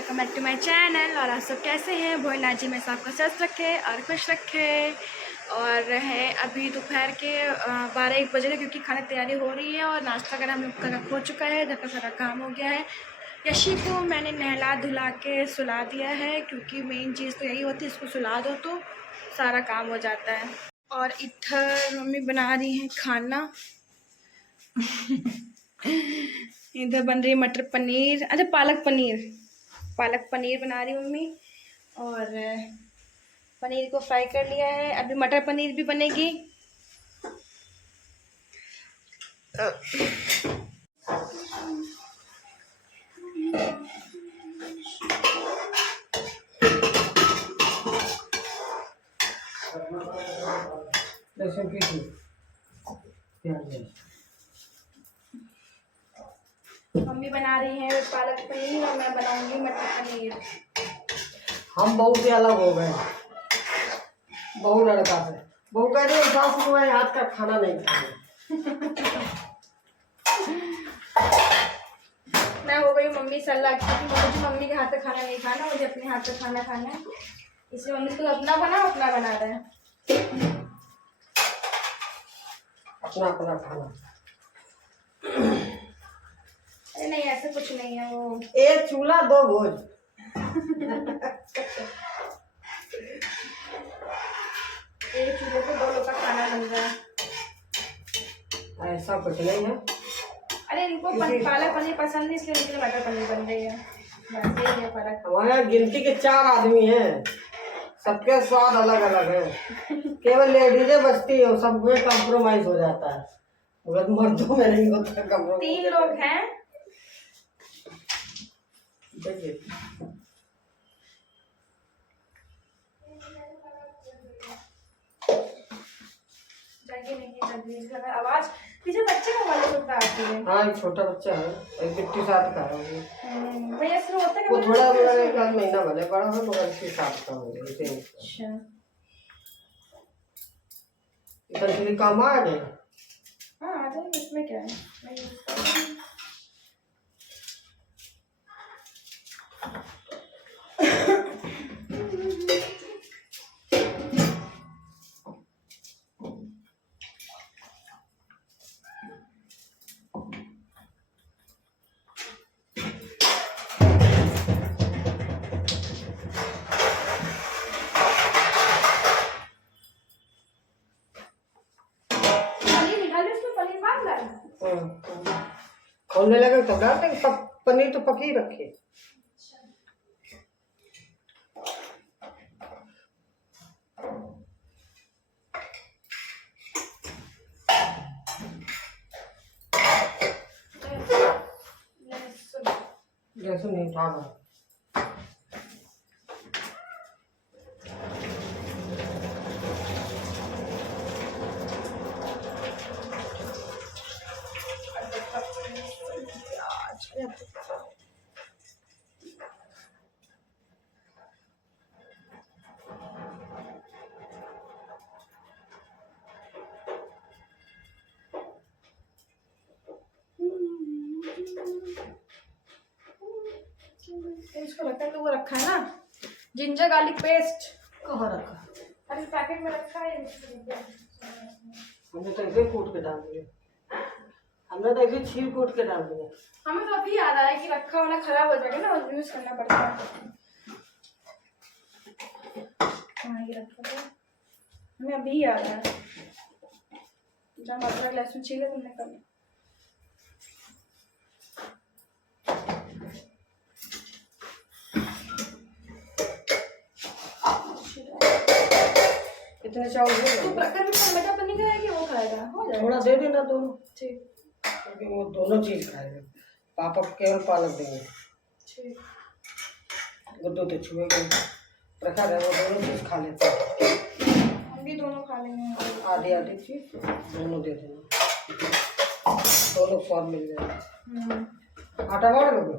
Welcome back to my channel. और आप सब कैसे हैं? भोलेनाथ जी में सबका स्वस्थ रखे और खुश रखे। और है अभी दोपहर के 12-1 बजे, क्योंकि खाने की तैयारी हो रही है और नाश्ता वगैरह हम लोग का हो चुका है। घर का सारा काम हो गया है। यशी को मैंने नहला धुला के सुला दिया है, क्योंकि मेन चीज़ तो यही होती है, इसको सुला दो तो सारा काम हो जाता है। और इधर मम्मी बना रही हैं खाना। इधर बन रही है मटर पनीर, अच्छा पालक पनीर बना रही मम्मी। और पनीर को फ्राई कर लिया है, अभी मटर पनीर भी बनेगी। मम्मी बना रही है पालक पनीर और मैं बनाऊंगी मटर पनीर। हम बहू से अलग हो गए, बहू लड़का से। बहू कह रही है सास तुम्हारे हाथ का खाना नहीं खाना। मैं हो गई मम्मी से अलग, क्योंकि मुझे मम्मी के हाथ का खाना नहीं खाना, मुझे अपने हाथ का खाना खाना है। इसलिए मम्मी तो अपना बना रहे हैं। अपना अपना खाना। अरे नहीं, ऐसा कुछ नहीं है। वो एक चूल्हा दो भोज। एक चूल्हे पे 2 लोग का खाना बन रहा है। ऐसा कुछ नहीं है। अरे इनको पालक पनीर पसंद नहीं, इसलिए इनके लिए मटर पनीर बन रही है। बस यही है फर्क। हमारे यहाँ गिनती के 4 आदमी हैं, सबके स्वाद अलग अलग है। केवल लेडीजें बचती है, सब में कम्प्रोमाइज हो जाता है, मगर मर्दों में नहीं होता कम्प्रोमाइज। 3 लोग हैं। आवाज पीछे बच्चे का वाले सुनता आती है। हाँ, एक छोटा बच्चा है, एक 7 का है भैया ऐसे होता है वो। थोड़ा एक महीना भले बड़ा है, मगर 7 का हो गया। अच्छा, इधर काम आ गए। हाँ आ जाएंगे, इसमें क्या है। खोलने लगे तो डालते, पनीर तो पकी रखे। लहसुन नहीं उठाना। इसको रखा है, तो वो रखा है ना जिंजर गार्लिक पेस्ट। कहाँ रखा? अरे पैकेट में रखा है। हमने तो ऐसे कूट के डाल दिया। हमने तो ऐसे छील कूट के डाल दिया। हमें तो अभी याद आया कि रखा होना खराब हो जाएगा ना, यूज करना पड़ता है। हाँ ये रखा था, हमें अभी याद आया। जब अदरक लहसुन छीले तुमने कर। इतने चावल तो प्रकार भी मटर पनीर खाएगा कि वो खाएगा? हो जाएगा, थोड़ा दे देना दोनों। ठीक, क्योंकि वो दोनों चीज खाएंगे। पापा को केवल पालक देंगे। ठीक। गुड्डू तो छुएगा, प्रकार है वो दोनों चीज खा लेते हैं। हम भी दोनों खा लेंगे। आधी आधी चीज दोनों दे देना, दोनों स्वाद मिल जाएगा। आटा मार लो।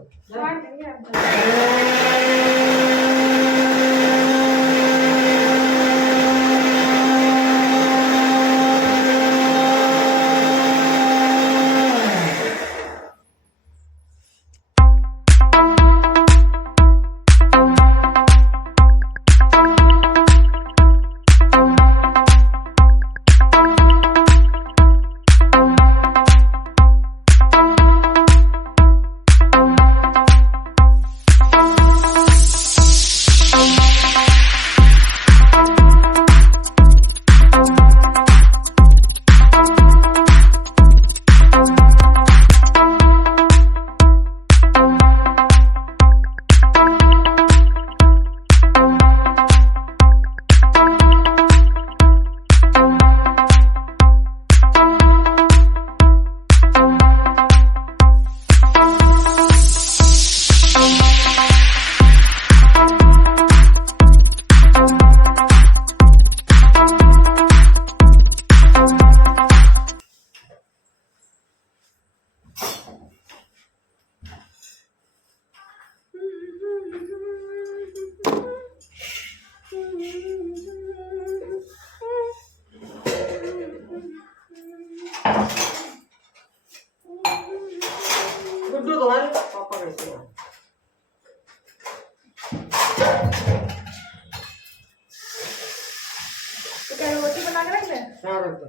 तो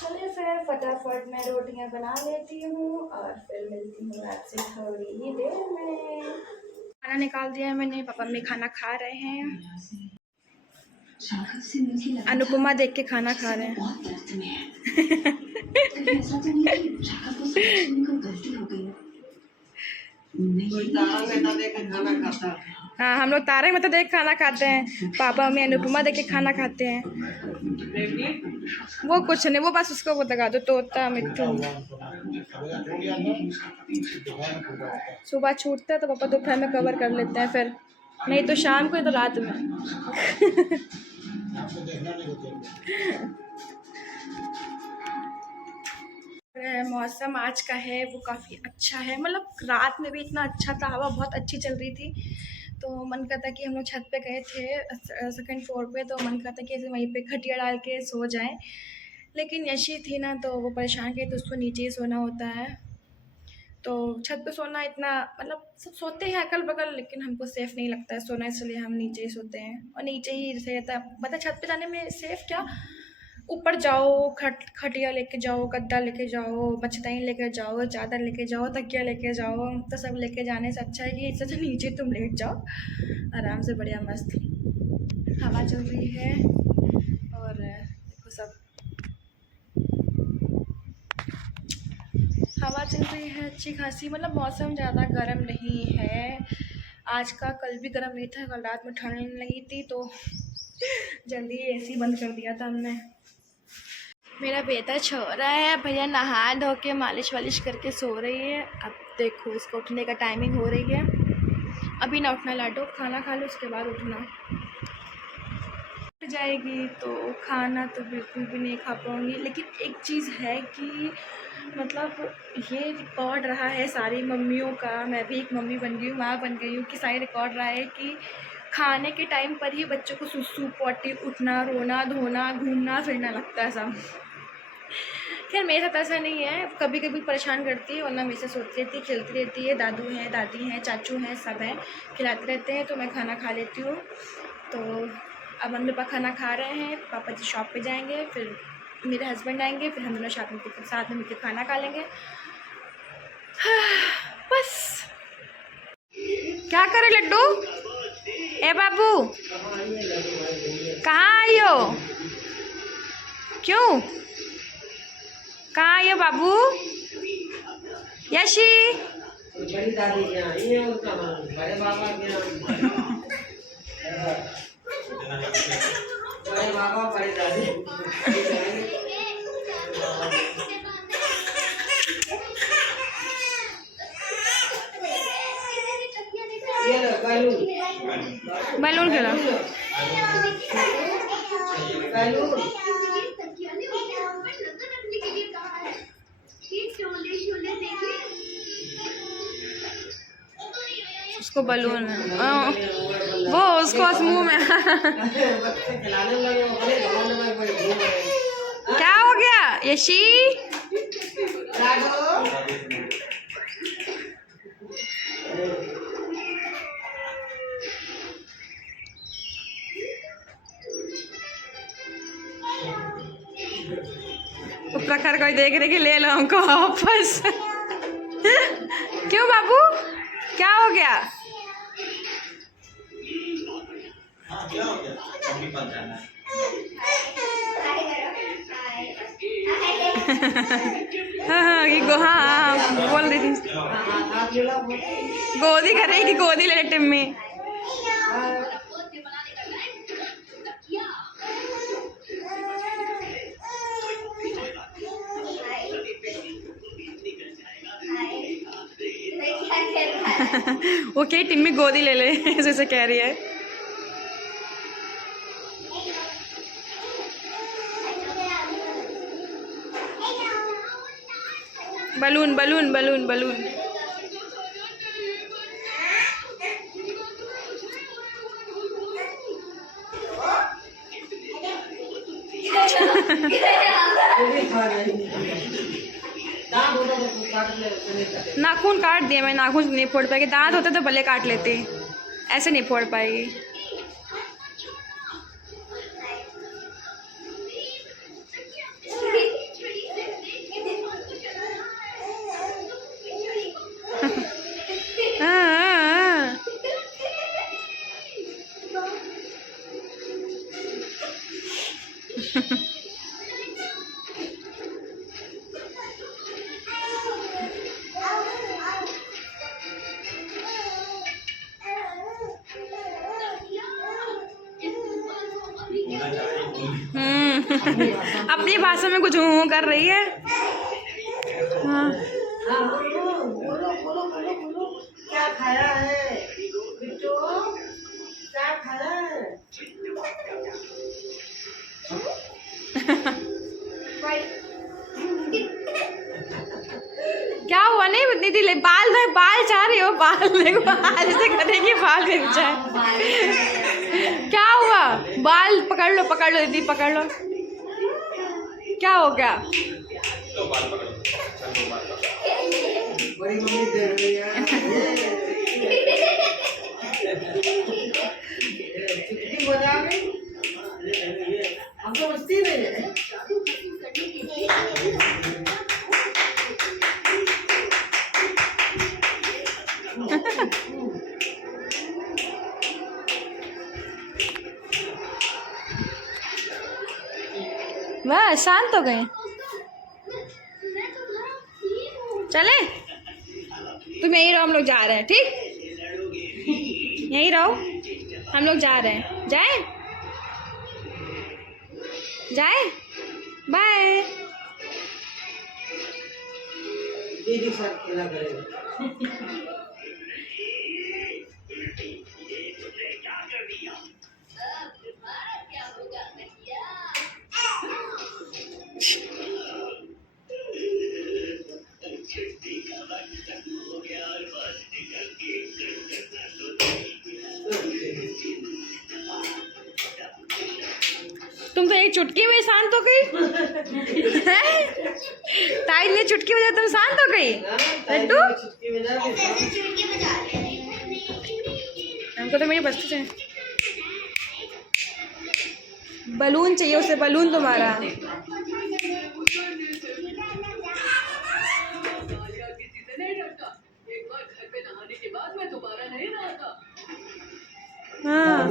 चलिए फिर फटाफट मैं रोटियां बना लेती हूँ और फिर मिलती हूँ आपसे थोड़ी ही देर में। खाना निकाल दिया है मैंने, पापा मम्मी खाना खा रहे हैं। अनुपमा देख के खाना खा रहे हैं। हाँ, हम लोग तारक मेहता देख खाना खाते हैं, पापा मम्मी अनुपमा देख के खाना खाते हैं। वो कुछ नहीं, वो बस उसको वो लगा दो, तोता मिट्टू। सुबह छूटता है तो पापा दोपहर में कवर कर लेते हैं, फिर नहीं तो शाम को, तो रात में। मौसम आज का है वो काफ़ी अच्छा है, मतलब रात में भी इतना अच्छा था, हवा बहुत अच्छी चल रही थी, तो मन करता कि हम लोग छत पे गए थे सेकंड फ्लोर पे, तो मन करता कि ऐसे वहीं पे खटिया डाल के सो जाएं, लेकिन यशी थी ना तो वो परेशान की, तो उसको नीचे ही सोना होता है। तो छत पे सोना इतना, मतलब सब सोते हैं अगल बगल, लेकिन हमको सेफ़ नहीं लगता है सोना, इसलिए हम नीचे ही सोते हैं, और नीचे ही सही रहता है। मतलब छत पे जाने में सेफ़ क्या, ऊपर जाओ, खटिया लेके जाओ, गद्दा लेके जाओ, मच्छरदानी लेके जाओ, चादर लेके जाओ, तकिया लेके जाओ, तो सब लेके जाने से अच्छा है कि इससे तो नीचे तुम लेट जाओ आराम से, बढ़िया मस्त हवा चल रही है। और देखो सब हवा चल रही है अच्छी खासी, मतलब मौसम ज़्यादा गर्म नहीं है आज का। कल भी गर्म नहीं था, कल रात में ठंड लगी थी, तो जल्दी एसी बंद कर दिया था हमने। मेरा बेटा सो रहा है, भैया नहा धो के मालिश वालिश करके सो रही है। अब देखो इसको उठने का टाइमिंग हो रही है, अभी ना उठना लाडो, खाना खा लो उसके बाद उठना। उठ जाएगी तो खाना तो बिल्कुल भी नहीं खा पाऊँगी, लेकिन एक चीज़ है कि मतलब ये रिकॉर्ड रहा है सारी मम्मियों का, मैं भी एक मम्मी बन गई हूँ, माँ बन गई हूँ, कि सारी रिकॉर्ड रहा है कि खाने के टाइम पर ही बच्चों को सुसु पॉटी, उठना, रोना, धोना, घूमना फिरना लगता है सब। खैर मेरे साथ ऐसा नहीं है, कभी कभी परेशान करती है, वरना मेरे से सोती रहती है, खेलती रहती है, दादू हैं, दादी हैं, चाचू हैं, सब हैं, खिलाते रहते हैं, तो मैं खाना खा लेती हूँ। तो अब मम्मी पापा खाना खा रहे हैं, पापा जी शॉप पे जाएंगे, फिर मेरे हस्बैंड आएंगे, फिर हम दोनों साथ में मिलकर खाना खा लेंगे। बस क्या करे लड्डू, ए बाबू कहाँ आई हो, क्यों कहाँ आई हो बाबू? यशी बड़ी दादी के यहाँ, ये उसका बड़े बाबा के यहाँ, बड़े बाबा बड़ी दादी। ये लो बैलून, बैलून खेला, बैलून उसको बलून वो उसको मुंह में। क्या हो गया यशी? प्रखर कोई देख रहे कि ले लो हमको वापस। क्यों बाबू, क्या हो गया? हाँ ये हाँ बोल रही थी, गोदी कर रही कि गोदी ले टिम्मी। वो क्या टिम्मी गोदी ले ले ऐसे कह रही है। Balloon balloon balloon balloon. नाखून काट दिया मैं, नाखून नहीं फोड़ पाएगी। दांत होते तो भले काट लेते, ऐसे नहीं फोड़ पाएगी। अपनी भाषा में कुछ हूँ कर रही है। हाँ बोलो बोलो बोलो बोलो बोलो, क्या खाया है बिट्टू, क्या खाया है? क्या हुआ? नहीं इतनी दिले बाल में बाल चाह रही हो, बाल देखो ऐसे करेगी, बाल गिर जाए। क्या हुआ? बाल पकड़ लो दीदी, पकड़ लो। क्या हो गया? बड़ी मम्मी दे रही है। चुटकी बजा गई, हम तो मस्ती में है। वाह शांत हो गए। चले तुम यहीं रहो, हम लोग जा रहे हैं। ठीक, यहीं रहो, हम लोग जा रहे हैं। जाए जाए, बाय। दीदी साथ खेला करेगा। तुम तो एक चुटकी में शांत हो गई। ताई ने चुटकी बजाई, तुम शांत हो गई। लड्डू हमको तो मेरी बस्ती से बलून चाहिए, उसे बलून तुम्हारा। हाँ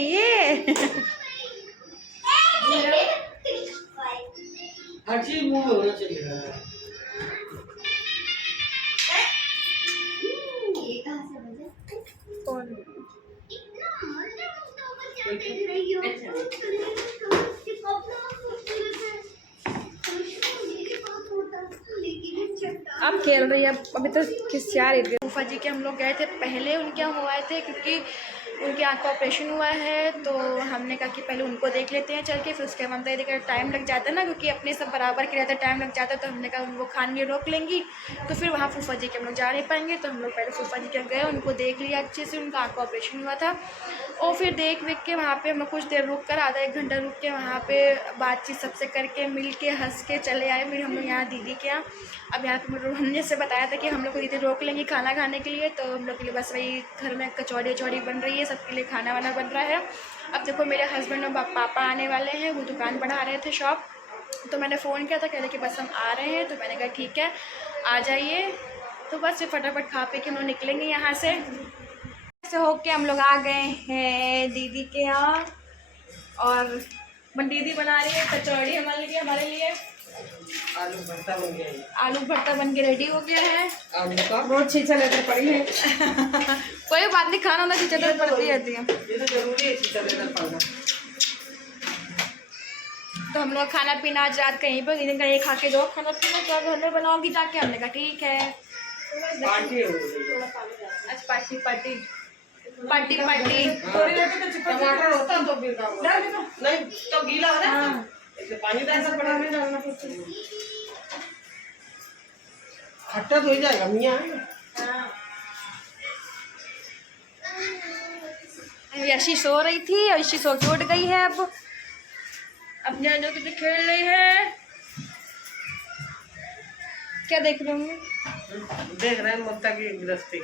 ये हर चीज मुंह में होना चाहिए। कौन? अब खेल रही है, अभी तो खिसिया रही थी। फूफा जी के हम लोग गए थे पहले, उनके यहाँ हुआ थे क्योंकि उनके आँख का ऑपरेशन हुआ है, तो हमने कहा कि पहले उनको देख लेते हैं चल के, फिर उसके बाद देखकर टाइम लग जाता है ना, क्योंकि अपने सब बराबर के रहते टाइम लग जाता है। तो हमने कहा उनको खाने रोक लेंगी तो फिर वहाँ फूफा जी के हम लोग जा नहीं पाएंगे, तो हम लोग पहले फूफा जी के गए, उनको देख लिया अच्छे से, उनका आँख का ऑपरेशन हुआ था। और फिर देख के वहाँ पे हम लोग कुछ देर रुक कर, आधा एक घंटा रुक के वहाँ पे बातचीत सबसे करके, मिल के, हंस के चले आए। फिर हम लोग यहाँ दीदी के यहाँ, अब यहाँ पे हमने से बताया था कि हम लोग को दीदी रोक लेंगी खाना खाने के लिए, तो हम लोग के लिए बस वही घर में कचौड़ी वचौड़ी बन रही है, सबके लिए खाना वाना बन रहा है। अब देखो मेरे हस्बैंड और पापा आने वाले हैं, वो दुकान बढ़ा रहे थे शॉप, तो मैंने फ़ोन किया था, कह रहे कि बस हम आ रहे हैं, तो मैंने कहा ठीक है आ जाइए। तो बस फिर फटाफट खा पी के हम लोग निकलेंगे यहाँ से होके। हम लोग आ गए हैं दीदी के यहाँ, और दीदी बना रही है कचौड़ी हमारे लिए आलू भरता बन गया है। आलू भरता बन के रेडी हो गया है। आलू का बहुत छीछा लेकर पड़ी है। कोई बात नहीं, खाना ना खींचे तो पड़ती रहती है। ये तो जरूरी है चीज़ लेकर पड़ना। तो हम लोग खाना पीना आज रात कहीं पर कहीं खा के दो खाना पीना, क्या घर में बनाओगी जाके? हमने कहा ठीक है। पार्टी हो गई। आज पार्टी पार्टी पार्टी पार्टी। थोड़ी देर तो चिपक टमाटर होता तो फिर का डाल दे तो। नहीं तो गीला हो ना, इसमें पानी डाल ऐसा पड़ा नहीं डालना कुछ। खट्टा तो हो जाएगा मियाँ। यशी सो रही थी, यशी सो के उठ गई है। अब जानो कि खेल रही है। क्या देख रहे होंगे? देख रहे हैं ममता की गृहस्थी।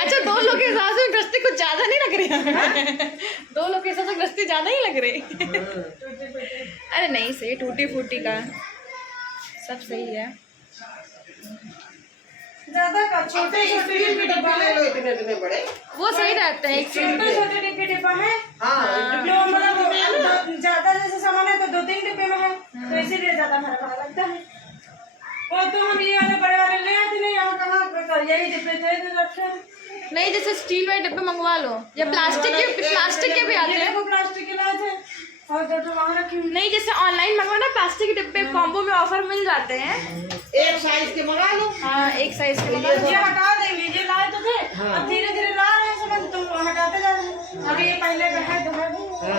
अच्छा, दो लोग के हिसाब से गृहस्थी कुछ ज्यादा नहीं लग रही है? दो लोग के हिसाब से गृहस्थी ज्यादा ही लग रही। अरे नहीं, सही टूटी फूटी का सब सही है। ज्यादा का छोटे छोटे डिब्बे डिब्बा है। इतने इतने बड़े वो सही रहते हैं। छोटे छोटे डिब्बे डिब्बा है। हाँ जो मतलब ज्यादा जैसे सामान है तो 2-3 डिब्बे में है, तो इसीलिए ज्यादा भरा लगता है। वो तो हम ये वाले बड़े वाले ले आते नहीं, यहाँ कहाँ यही डिब्बे थे तो रखे हैं। नहीं, जैसे स्टील वाले डब्बे मंगवा लो या प्लास्टिक के भी आते हैं। वो प्लास्टिक के लाए थे और तो वहाँ रखी हुई। नहीं, जैसे ऑनलाइन मंगवा ना प्लास्टिक के डिब्बे कॉम्बो में ऑफर मिल जाते हैं। एक साइज के मंगा लो। हाँ, एक साइज के मंगा ये लो। हटा देंगे, ये लाए तो थे, अब धीरे धीरे ला रहे हैं सब, तुम हटाते जा रहे हो। अभी ये पहले का है तो है।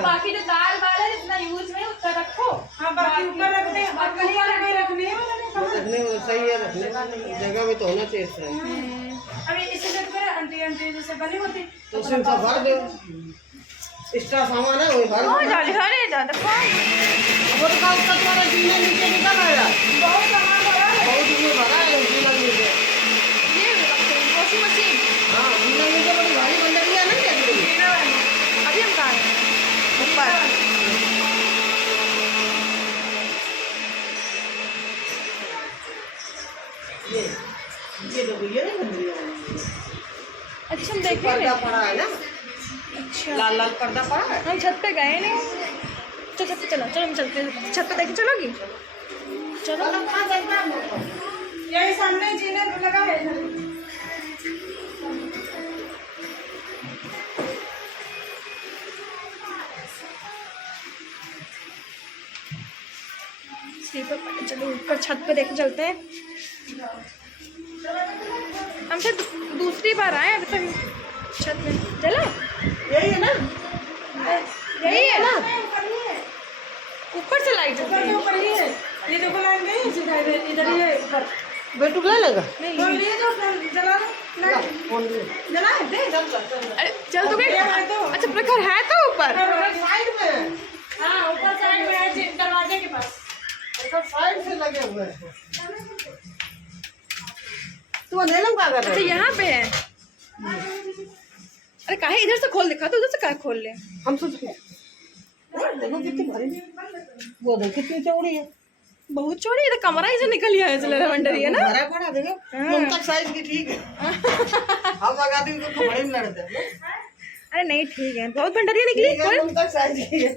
बाकी जो दाल वाल है जितना यूज में उतना रखो। हाँ, बाकी ऊपर रखते हैं, बाकी वाले में रखने हैं वाले। रखने को सही है, रखने जगह में तो होना चाहिए सही। अभी इसे देख कर आंटी जैसे बनी होती तो उसमें सब भर दो। एक्स्ट्रा सामान है वही भर दो। अरे दादा वो तो का उसका तुम्हारा जीना नीचे निकल आया। बहुत सामान भरा है। बहुत इसमें भरा है जीना नीचे। ये वॉशिंग मशीन हाँ जीना नीचे बड़ी भारी बन रही है ना क्या? अभी हम कहाँ हैं? ऊपर। ये देखो ये नहीं बन रही है। अच्छा, हम देखेंगे। पर्दा पड़ा है ना, अच्छा, लाल लाल पर्दा पड़ा है। हम छत पे गए नहीं। तो छत पे चलो, चलो हम चलते हैं। छत पे देखे चलोगी? चलो। यही सामने जीने पे लगा है इधर। स्लीपर पड़े, चलो ऊपर छत पे देखे चलते हैं। हम शायद दूसरी बार आए अभी तक छत में। चलो, यही है ना, यही है ना? ऊपर से लाइट ऊपर के ऊपर ही है। ये देखो लाइन गई सीधा इधर ही है ऊपर। बेटू ले लेगा। फोन लिए तो जला लो। फोन ले। जला दे। अरे चल तो गए। अच्छा, प्रखर है तो ऊपर। साइड में, हाँ, ऊपर साइड में है दरवाजे के पास। साइड से लगे हुए हैं। तू अंधेरे में क्या कर अच्छा, रही है? यहाँ पे है। अरे काहे इधर से खोल दिखा, तो उधर से काहे खोल ले? हम सोच के देखो कितनी भारी, वो देखो कितनी चौड़ी है। बहुत चौड़ी है, तो कमरा ही से निकल गया है लेवेंडर, है ना? बड़ा बड़ा देखो, ममता साइज की ठीक है। हम लगा दी तो बड़े में लड़ते हैं। अरे नहीं, ठीक है, बहुत भंडारिया निकली। ठीक है, ममता साइज की है।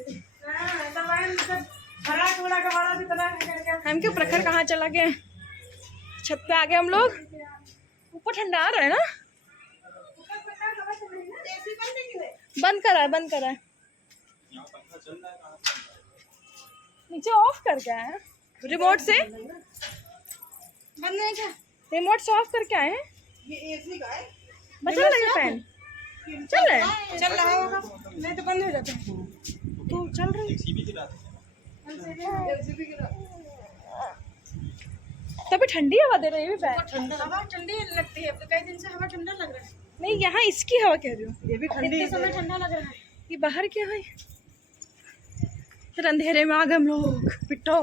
हाँ, सामान सब भरा थोड़ा का बड़ा भी पता नहीं करके। हम क्यों, प्रखर कहाँ चला गया? छत पे आ गए हम लोग। ऊपर ठंडा आ रहा है ना? बंद करा है, बंद करा है। नीचे ऑफ करके आए हैं रिमोट से। बंद नहीं क्या? रिमोट से ऑफ करके आए हैं। ये एसी का है। बचा रहा है फैन, चल रहा है। चल रहा होगा, नहीं तो बंद हो जाता है। तो चल रहा है तभी ठंडी हवा दे रही है फैन। हवा ठंडी लगती है, तो कई दिन से हवा ठंडा लग रहा है। नहीं, यहाँ इसकी हवा कह रही हूँ। ये भी ठंडी इतने समय ठंडा लग रहा है। ये बाहर क्या है? फिर अंधेरे में आ गए हम लोग। पिट्टो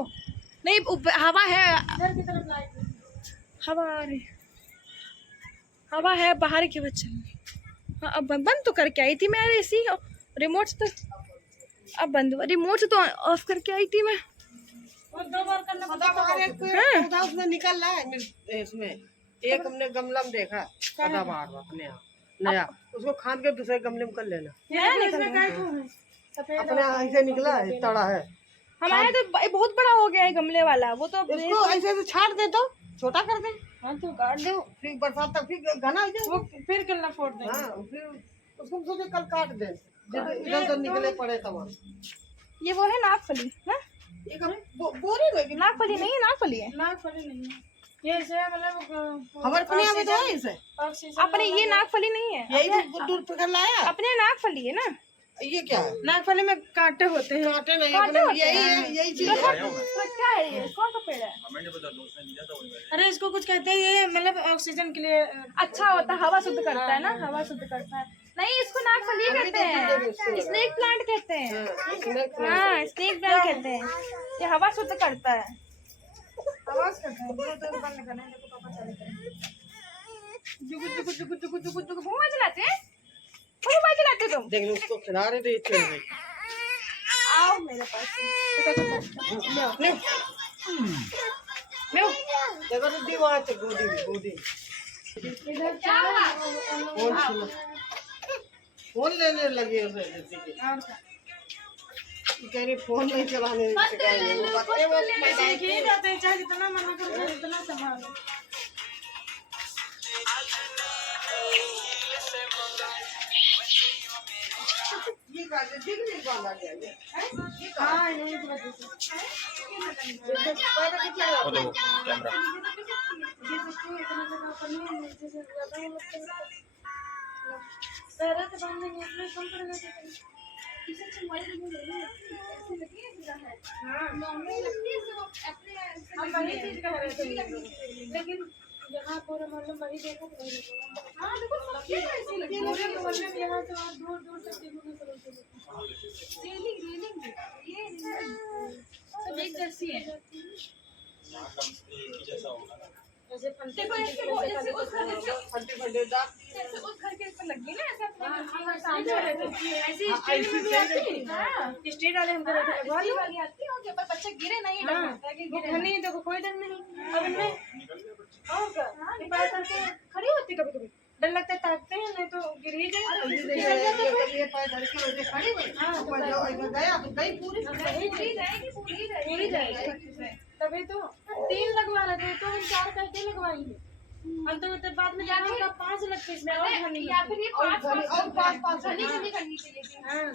नहीं, हवा है, इधर की तरफ लाइट नहीं। हवा आ रही, हवा है, बाहर की बच्चे। हाँ, अब बंद तो करके आई थी मैं एसी। रिमोट से तो अब बंद हुआ, रिमोट से तो ऑफ करके आई थी मैं। और 2 बार करना पड़ता एक पौधा उसमें निकल रहा है। इसमें एक हमने गमला में देखा, पौधा बाहर अपने यहाँ नया, उसको खाद के दूसरे गमले में कर लेना। है। इसमें काय को है? सफेद अपने यहाँ ऐसे निकला है, तड़ा है। हमारे तो बहुत बड़ा हो गया है गमले वाला, वो तो इसको ऐसे ऐसे छाट दे तो छोटा कर दे, हाँ तो काट दो, फिर बरसात तक फिर घना हो जाए। वो फिर कलना फोड़ दे। हाँ फिर उसको सोचे कल काट दे, जब इधर उधर निकले पड़े तब। ये वो है नागफली ना? ये बोरी लगी नागफली नहीं है, नागफली है। नागफली नहीं है ये, ऐसे मतलब हमारे पनिया में तो है इसे। ऑक्सीजन अपने ये नागफली नहीं है, यही तो दूर पकड़ लाया। अपने नागफली है ना। ये क्या है? नागफली में कांटे होते हैं। कांटे नहीं, कांटे अपने होते यही हैं। है, यही चीज तो है। क्या है ये, कौन सा पेड़ है? अरे इसको कुछ कहते हैं, ये मतलब ऑक्सीजन के लिए अच्छा होता है, हवा शुद्ध करता है ना, हवा शुद्ध करता है। नहीं, इसको नागफली कहते हैं, स्नेक प्लांट कहते हैं। हाँ, स्नेक प्लांट कहते हैं, ये हवा शुद्ध करता है। आवाज करते हैं, तो बंद करना है, देखो पापा चालू करें। जुगु जुगु जुगु जुगु जुगु जुगु मोबाइल चलाते हैं, मोबाइल चलाते हो तुम? देख लो उसको खिला रहे थे, ये चल गई। आओ मेरे पास, देखो तो दी वहाँ से गोदी गोदी। क्या हुआ? फोन छीनो, फोन लेने लगी उसे जैसे कि कह रही फोन नहीं चलाने सिखाएंगे, वो बच्चे वो पैदा किए जाते हैं, चाहे जितना मना करो उतना संभालो। ये का दिख नहीं बांधा गया ये हाँ यही की वजह से। पैदा के चला वो देखो कैमरा। पैरा तो बांधेंगे इसमें कम पड़ेगा। हम वही चीज कह रहे थे, लेकिन यहाँ पूरा मतलब वही देखा तो वही पूरे मोहल्ले में यहाँ से और दूर दूर तक सब एक जैसी है। जैसा होगा ना। ऐसे फंटे देखो ऐसे वो जैसे उस घर के फटे फटे दांत जैसे उस घर के ऊपर लगी ना, ऐसे अपने हाँ, सामने वाले थे। ऐसे स्ट्रीट में भी आती है। हाँ, स्ट्रीट वाले हम करे थे लगवा ली। वाली आती है, उनके ऊपर बच्चे गिरे नहीं, डर लगता है कि वो गिरे। नहीं, देखो कोई डर नहीं। अब इनमें और क्या, ये पैर करके खड़ी होती कभी कभी, डर लगता है ताकते हैं, नहीं तो गिर ही जाए। ये पैर धर के वैसे खड़ी हुई। ऊपर जो इधर गया तो गई पूरी। पूरी जाएगी, पूरी पूरी जाएगी। तभी तो 3 लगवा रहे थे, तो हम 4 करके लगवाएंगे। हम तो बाद में जाने का 5 लगते इसमें और घनी या फिर ये पाँच और पाँच पाँच घनी घनी करनी चाहिए थी। हाँ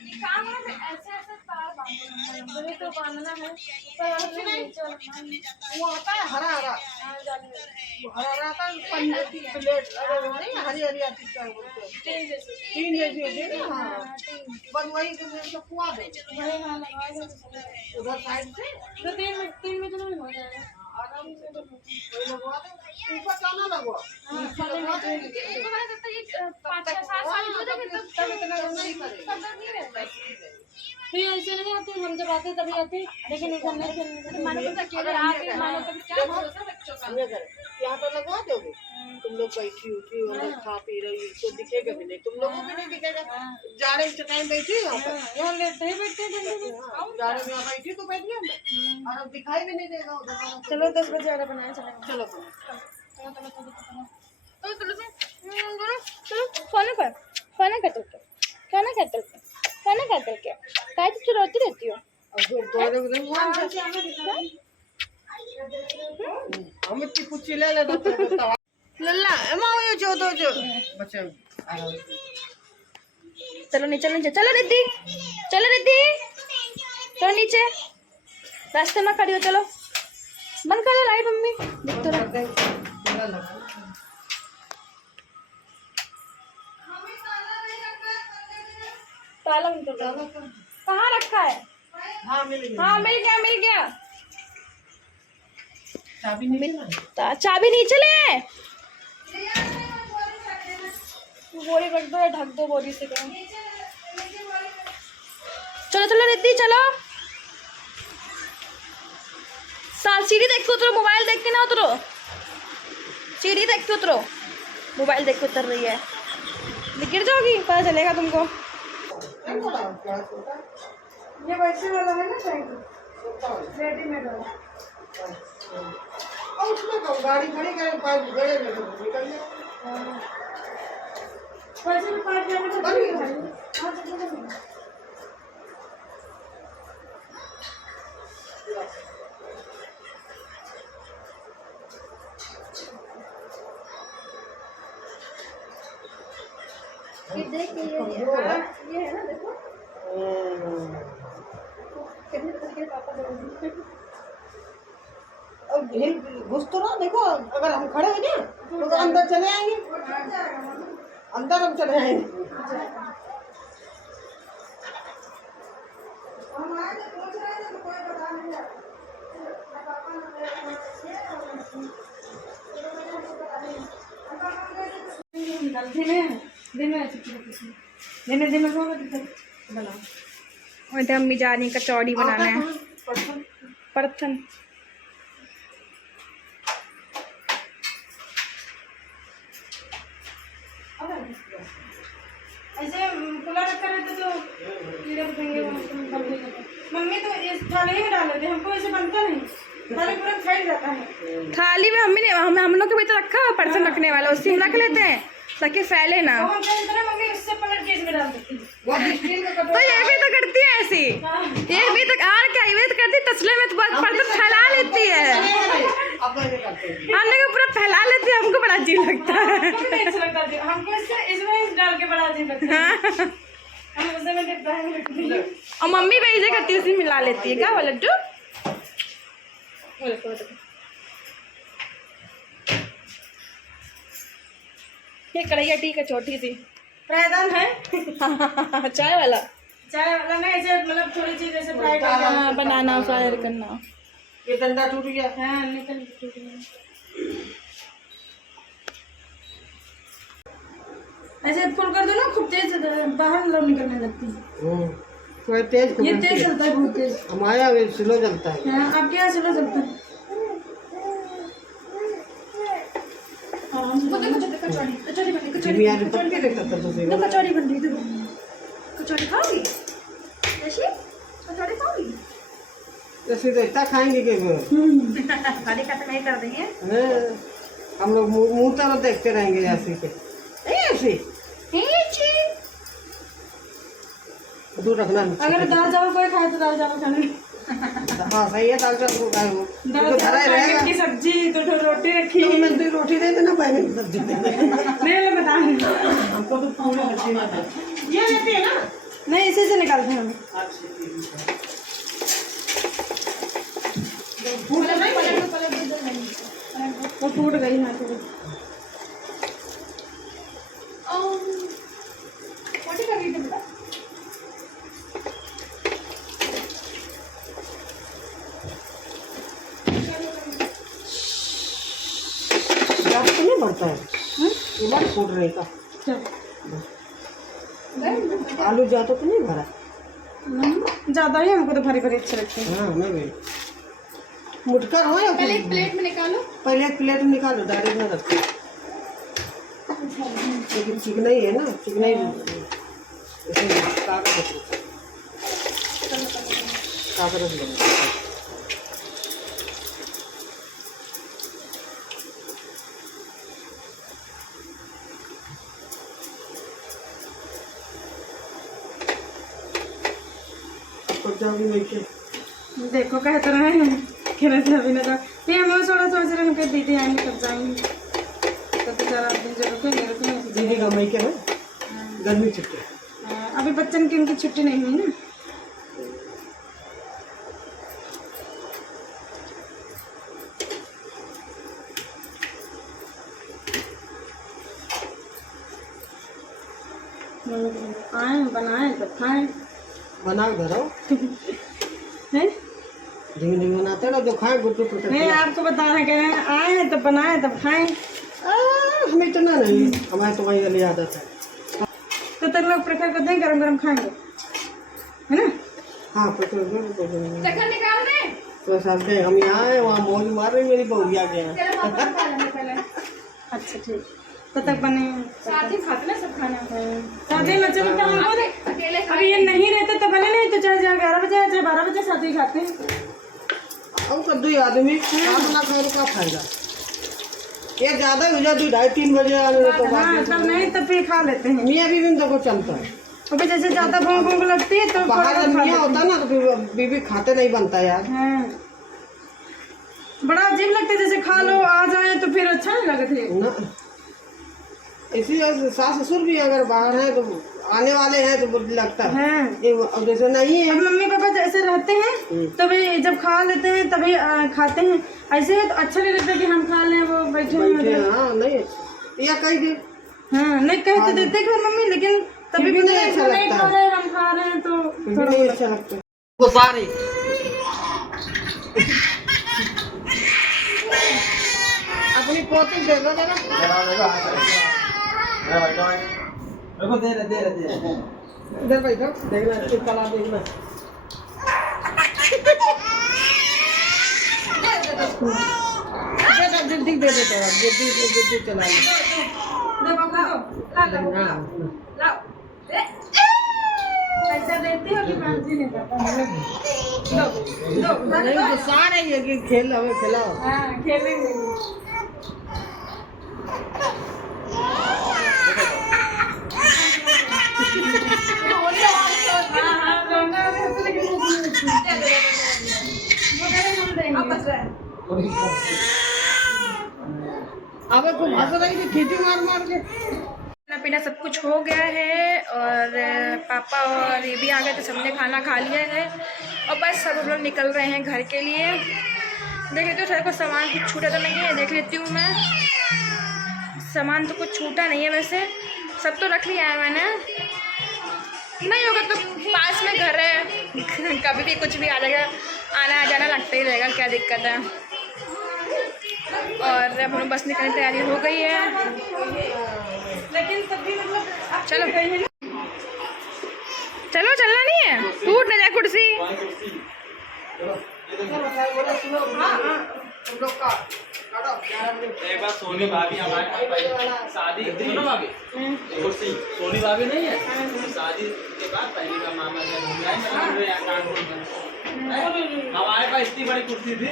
ये काम है ना, ऐसे ऐसे तार बांधो। वही तो बांधना है, पर हम नहीं चल। वो आता है हरा हरा, वो हरा हरा आता है पन्नी प्लेट, अरे वो नहीं हरी हरी आती है बोलते हैं। तीन जैसे तीन जैसी होती है ना। हाँ बस वही तो कुआ दो वही हाँ लगवाएंगे। उधर साइड से तो 3 में तो नहीं हो जाएगा। आराम से वही लगवा दो, ऊपर जाना लगवा नीचे लगवा दो। ये तो मैंने तब तक 5-6 साल हो जाएंगे, तब इतना नहीं करेगा। तब नहीं रहता। फिर ऐसे नहीं आते, हम जब आते तभी आते, लेकिन इधर नहीं खेलने। मानो तो अकेले आके मानो तो क्या भरोसा बच्चों का। ये करे यहाँ पर लगवा दोगे, तुम लोग बैठी उठी अंदर खा पी रही तो दिखेगा भी नहीं, तुम लोगों को नहीं दिखेगा। जाड़े में टाइम बैठी है यहाँ पर, यहाँ लेते ही बैठते हैं ठंडे में। जाड़े में यहाँ बैठी तो बैठ गया और अब दिखाई भी नहीं देगा उधर। चलो 10 बजे वाला बनाया चलेगा। चलो तो चलो खाना कर, खाना कर तो खाना कर तो खाना कर तो क्या काय तो रोती रहती हो। अब जो दोरे उधर वहाँ से हम इतनी कुछ ले ले तो लल्ला एमा हो जो बच्चे चलो नीचे नीचे, चलो रिद्धि, चलो रिद्धि, चलो नीचे, रास्ते में खड़ी हो। चलो बंद कर दो लाइट, मम्मी दिख तो रहा। ताला बंद कर दो। कहाँ रखा है? हाँ मिल गया, हाँ मिल गया, मिल गया। चाबी नहीं मिला, चाबी नीचे ले आए। बोरी रख दो या ढक दो बोरी से कहीं। चलो चलो रिद्धि चलो, सीढ़ी देख के उतरो, मोबाइल देख के ना उतरो, सीढ़ी देख के उतरो, मोबाइल देख के उतर रही है, गिर जाओगी, पता चलेगा तुमको। ये वैसे वाला है ना, चाहिए रेडीमेड वाला। और उसमें कब गाड़ी खड़ी करें पाइप गड़े में तो निकल गया। वैसे भी 5 जाने का बन गया। हाँ, ये देख ये है ना देखो कितने तरह के पापा दोगे। अब ढील घुस तो रहा, देखो अगर हम खड़े हो जाए तो अंदर चले आएंगे, अंदर हम चले आएंगे। और अम्मी जा रही कचौड़ी बनाना है। परथन ऐसे खुला रखा रहता तो कीड़े पतंगे मम्मी तो इस थाली में डाल देते, हमको ऐसे बनता नहीं, थाली पूरा फैल जाता है। थाली में मम्मी ने हम लोग के भी तो रखा है परथन रखने वाला, उसी में रख लेते हैं ताकि फैले ना। हम कहते हैं मम्मी उससे पलट के इसमें डाल देती है। तो ये भी तो करती है ऐसी, ये भी तो और क्या ये भी तो करती, तसले में तो बर्तन फैला लेती है, हमने को पूरा फैला लेती है, हमको बड़ा अजीब लगता है। हमको नहीं अच्छा लगता है, हमको इसमें डाल के बड़ा अजीब लगता है। हम उसे में देखता है और मम्मी भी ऐसे करती है, उसी मिला लेती है। क्या बोला लड्डू? ये कढ़ैया ठीक है, छोटी सी फ्राइडन है चाय वाला, चाय वाला नहीं, ऐसे मतलब थोड़ी चीज ऐसे फ्राइड हाँ, बनाना फ्राई करना। ये डंडा टूट गया। हाँ निकल टूट गया। ऐसे फुल कर दो ना, खूब तेज बाहर लोग निकलने लगती है। थोड़ा तेज ये तेज चलता है, बहुत तेज। हमारे यहाँ स्लो चलता है। हाँ आपके यहाँ स्लो चलता है। कचौड़ी कचौड़ी बन रही, जिमी आज पक के देखता था तो सही। कचौड़ी बन रही, देखो कचौड़ी खाओगी? जैसे कचौड़ी खाओगी? जैसे तो इतना खाएंगे कि खाली खत्म नहीं कर देंगे। हम लोग मुंह तरफ देखते रहेंगे ऐसे के ऐसे दूर रखना। अगर दाल चावल कोई खाए तो दाल चावल खाने, हाँ सही है, दाल चावल को खाए वो दाल चावल की सब्जी तो रोटी रखी तो मैं तो रोटी दे देना, बैंगन की सब्जी दे देना। नहीं बता हमको तो पूरी सब्जी में ये रहती है ना, नहीं इसी से निकालते हैं हम। वो टूट गई ना थोड़ी। तो नहीं बढ़ता है ये बात फूट रही का। आलू ज्यादा तो नहीं भरा, ज्यादा ही हमको तो भरी भरी अच्छे लगते हैं। हाँ हमें भी मुटकर हो या पहले एक प्लेट में निकालो, पहले एक प्लेट में निकालो, डायरेक्ट में रखो। लेकिन चिकना ही है ना, चिकना ही कागज लगा। देखो कहते रहे अभी ना ये हम सोच रहे हैं दीदी आएंगे तब जाएंगे, तब तो 4 दिन जो रुकेंगे दीदी का मई के ना गर्मी छुट्टी। अभी बच्चन की उनकी छुट्टी नहीं हुई ना। आए बनाए तब खाएं, बनाओ घर आओ हैं धीमे धीमे बनाते ना, जो खाए गुट्टू टूटे। नहीं आपको बता रहे कह रहे हैं आए हैं तब बनाए तब खाएं। हमें इतना नहीं, हमारे तो वही वाली आदत है। तो तक लोग प्रेफर करते हैं गरम गरम खाएंगे, है ना। हाँ चक्कर निकाल दे। तो समझे हम यहाँ आए, वहाँ मौज मार रही मेरी बहुरिया के यहाँ। चलो पापा खा लेंगे पहले, अच्छा ठीक, तब तक बने साथ ही खाते ना सब खाना। साथ ही में चलो तो हमको दे। अकेले अभी ये नहीं रहते तो भले नहीं, तो चाहे 11 बजे चाहे 12 बजे साथ ही खाते हैं। अब कर दो आदमी खाना खाए तो क्या फायदा, ये ज्यादा हो जाए 2-2:30-3 बजे आने तो हाँ तब नहीं तब फिर खा लेते हैं। मियाँ बीवी में तो कुछ चलता है। अभी जैसे ज्यादा भूख भूख लगती है तो बाहर जब मियाँ होता ना तो फिर बीवी खाते नहीं बनता यार। हाँ बड़ा अजीब लगता है, जैसे खा लो आ जाए तो फिर अच्छा नहीं लगता है। ना इसी सास ससुर भी अगर बाहर हैं तो आने वाले हैं तो बुरा लगता है। हाँ। अब जैसे नहीं है, अब मम्मी पापा जैसे रहते हैं तभी जब खा लेते हैं तभी खाते हैं, ऐसे है तो अच्छा नहीं लगता कि हम खा लें वो बैठे हैं बैठे मतलब। हाँ नहीं अच्छा या कहीं दे हाँ नहीं कह तो देते घर मम्मी, लेकिन तभी भी नहीं नहीं अच्छा नहीं लगता खा है। रहे हम खा रहे हैं तो थोड़ा नहीं अच्छा लगता है। वो सारे अपनी पोती दे दो जरा। इधर बैठो देखना इसकी कला देखना। जल्दी दे देते हो जल्दी चला लो। दे बाबू दो ला ला पैसा देती हो कि मांझी नहीं पता दो नहीं गुस्सा नहीं है कि खेल हमें खिलाओ। हाँ खेलेंगे। अब तुम हंस रही थी खींची मार मार के। खाना पीना सब कुछ हो गया है और पापा और ये भी आ गए तो सबने खाना खा लिया है और बस सब लोग निकल रहे हैं घर के लिए। देख लेती हूँ थोड़ा कुछ सामान कुछ छूटा तो नहीं है, देख लेती हूँ मैं। सामान तो कुछ छूटा नहीं है, वैसे सब तो रख लिया है मैंने। नहीं होगा तो पास में घर है, कभी भी कुछ भी आ जाएगा, आना जाना लगता ही रहेगा, क्या दिक्कत है। और अब हम बस निकलने की तैयारी हो गई है, लेकिन तब भी मतलब आप चलो चलो चलना नहीं है, टूट ना जाए कुर्सी। एक बार सोनी भाभी हमारे पास पहले शादी सुनो भाभी कुर्सी सोनी भाभी नहीं है शादी के बाद पहली बार मामा जब हम गए ना कानपुर में हमारे पास इतनी बड़ी कुर्सी थी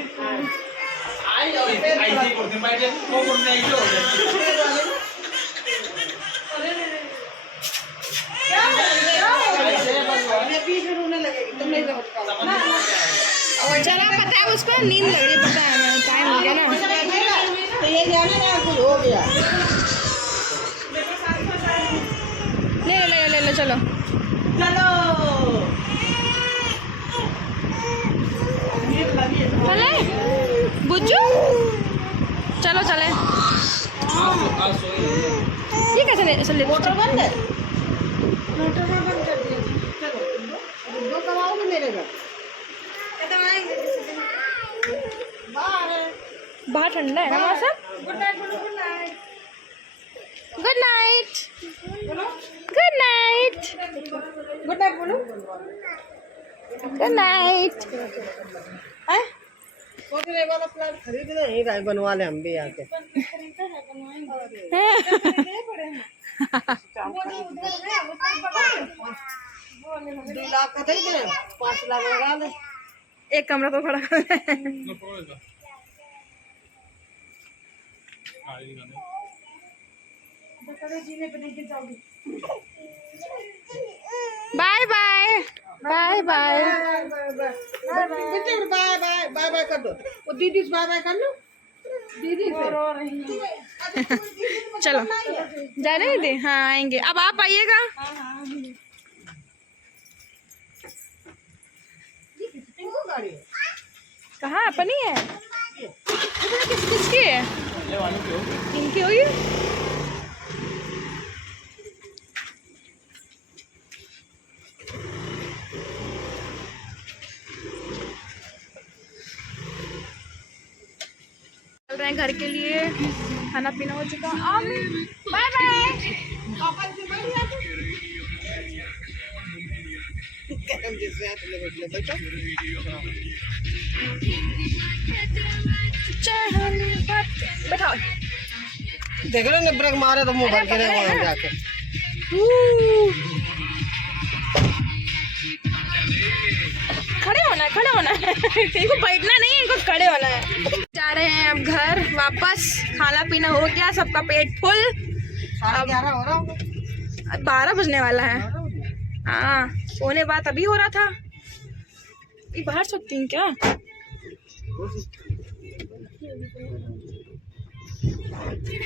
आई और ऐसी कुर्सी बैठे वो कुर्सी ऐसे हो गई चला पता है उसको नींद लग रही है, पता है टाइम हो गया ना। तो ये जाने ना कुछ हो गया। ले चलो चले बुज्जू, चलो चले। ये कैसे ले मोटर बंद है, मोटर बंद कर दिया। चलो दो कमाओगे मेरे घर। बाहर ठंडा है ना मौसम। गुड नाइट बोलो good night. Good night good night good night बोलो। Good night. सोच रहे वाला प्लान खरीद ले ही राय बनवा ले हम भी आके। दो लाख का खरीद ले, 5 लाख लगा ले। एक कमरा तो खड़ा कर ले। Bye bye bye bye. बेटे बाय बाय बाय बाय कर दो, वो दीदी से बाय बाय कर लो। दीदी से चलो जा रहे थे। हाँ आएंगे, अब आप आइएगा। कहाँ अपनी है? किसकी है? इनकी होगी। चल रहे हैं घर के लिए, खाना पीना हो चुका। Bye bye. बैठाओ। देख लो ने ब्रेक मारे तो मुंह भर के वहां जाके। खड़े होना है, खड़े होना है। इनको बैठना नहीं है, इनको खड़े होना है। जा रहे हैं अब घर वापस। खाना पीना हो गया, सबका पेट फुल। 11:30 हो रहा होगा, 12 बजने वाला है। हाँ सोने बात अभी हो रहा था। ये बाहर सकती हैं क्या?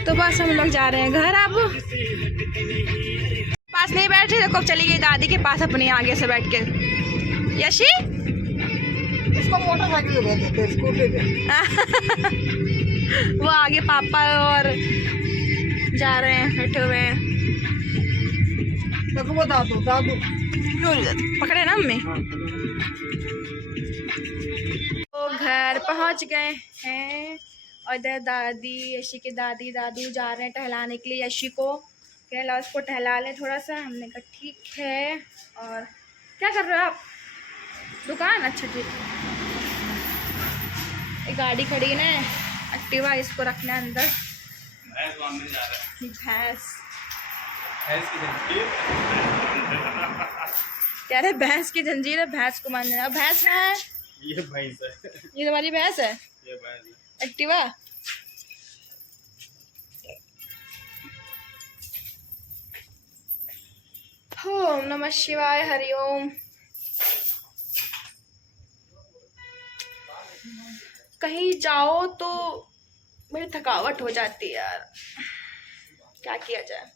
तो बस हम लोग जा रहे हैं घर। अब पास नहीं बैठे, देखो अब चली गई दादी के पास अपनी आगे से बैठ के। यशी इसको मोटरसाइकिल पे देते स्कूटी पे। वो आगे पापा और जा रहे हैं, बैठे हुए हैं। देखो वो दादू पकड़े ना मम्मी। तो घर पहुंच गए हैं और इधर दादी, यशी के दादी दादू जा रहे हैं टहलाने के लिए। यशी को कह ला उसको टहला लें थोड़ा सा। हमने कहा ठीक है। और क्या कर रहे हो आप? दुकान? अच्छा ठीक। एक गाड़ी खड़ी है ना एक्टिवा, इसको रखना है अंदर। भैंस कह रहे भैंस की जंजीर है, भैंस को मान देना। भैंस है, ये भैंस है, ये तुम्हारी भैंस है, ये भैंस है। एक्टिवा। ओम नमः शिवाय, हरिओम। कहीं जाओ तो मेरी थकावट हो जाती है यार, क्या किया जाए।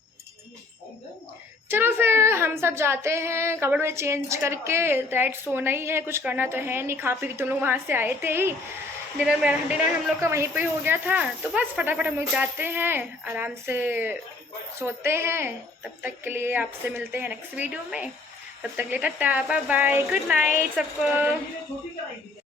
चलो फिर हम सब जाते हैं, कपड़े चेंज करके डायरेक्ट सोना ही है, कुछ करना तो है नहीं। खा पी के तुम लोग वहाँ से आए थे ही, डिनर हम लोग का वहीं पे हो गया था। तो बस फटाफट हम लोग जाते हैं, आराम से सोते हैं। तब तक के लिए आपसे मिलते हैं नेक्स्ट वीडियो में। तब तक के लिए टाटा बाय बाय, गुड नाइट सबको।